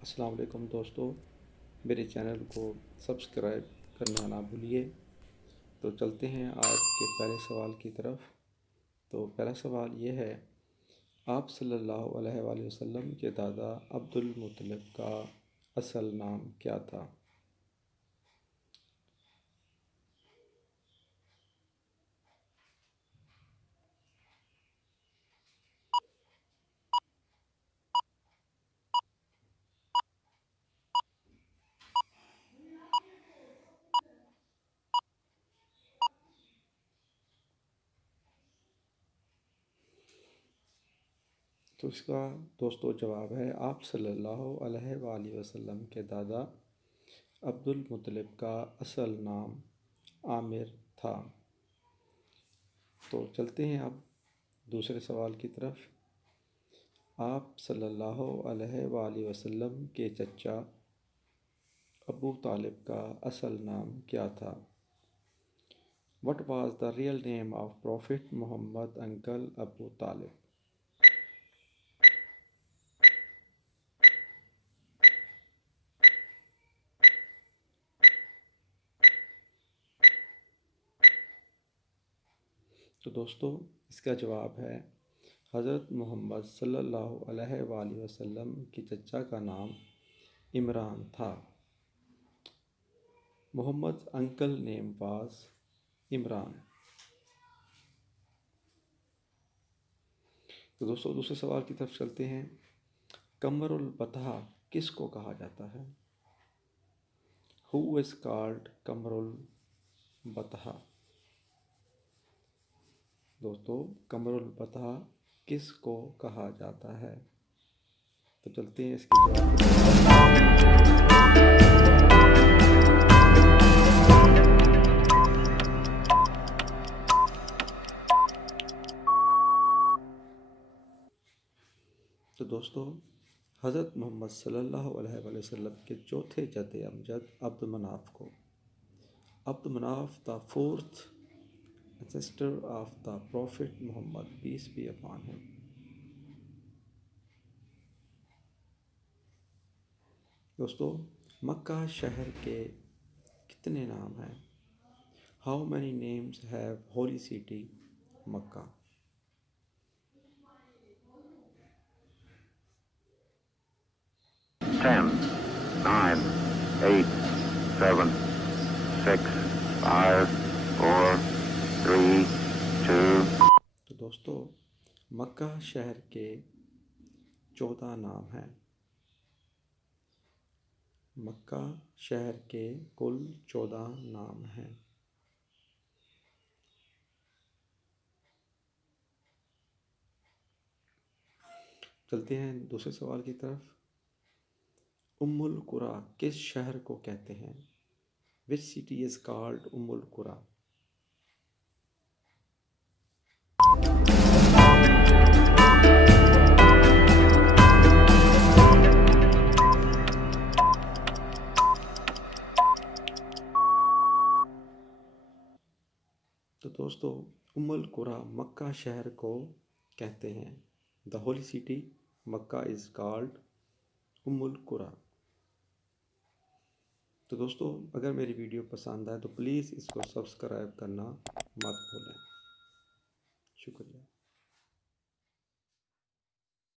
अस्सलाम वालेकुम दोस्तों, मेरे चैनल को सब्सक्राइब करना ना भूलिए। तो चलते हैं आज के पहले सवाल की तरफ। तो पहला सवाल ये है, आप सल्लल्लाहु अलैहि वसल्लम के दादा अब्दुल मुत्तलिब का असल नाम क्या था? तो इसका दोस्तों जवाब है, आप सल्लल्लाहु अलैहि वसल्लम के दादा अब्दुल मुत्तलिब का असल नाम आमिर था। तो चलते हैं अब दूसरे सवाल की तरफ। आप सल्लल्लाहु अलैहि वसल्लम के चचा अबू तालिब का असल नाम क्या था? What was the real name of Prophet Muhammad uncle Abu Talib? तो दोस्तों इसका जवाब है, हज़रत मोहम्मद सल्लल्लाहु अलैहि वसल्लम की चचा का नाम इमरान था। Mohammad uncle name was Imran. तो दोस्तों दूसरे सवाल की तरफ चलते हैं। कमरुल बतहा किसको कहा जाता है? Who is called Qamrul बतहा? दोस्तों कमरुल बतहा किसको कहा जाता है? तो चलते हैं इसकी तो दोस्तों हज़रत मोहम्मद सल्लल्लाहु अलैहि वसल्लम के चौथे जद्दे अमजद अब्द मनाफ the fourth ancestor of the prophet Muhammad peace be upon him. दोस्तों मक्का शहर के कितने नाम हैं? How many names have holy city Mecca? Ten, 9, 8, 7, 6, 5, 4, 3, 2। तो दोस्तों मक्का शहर के 14 नाम हैं। मक्का शहर के कुल 14 नाम हैं। चलते हैं दूसरे सवाल की तरफ। उम्मुल कुरा किस शहर को कहते हैं? Which city is called Umm al Qura? तो दोस्तों उम्मुल कुरा मक्का शहर को कहते हैं। The holy city Mecca is called Umm al Qura. तो दोस्तों अगर मेरी वीडियो पसंद आए तो प्लीज़ इसको सब्सक्राइब करना मत भूलें। शुक्रिया।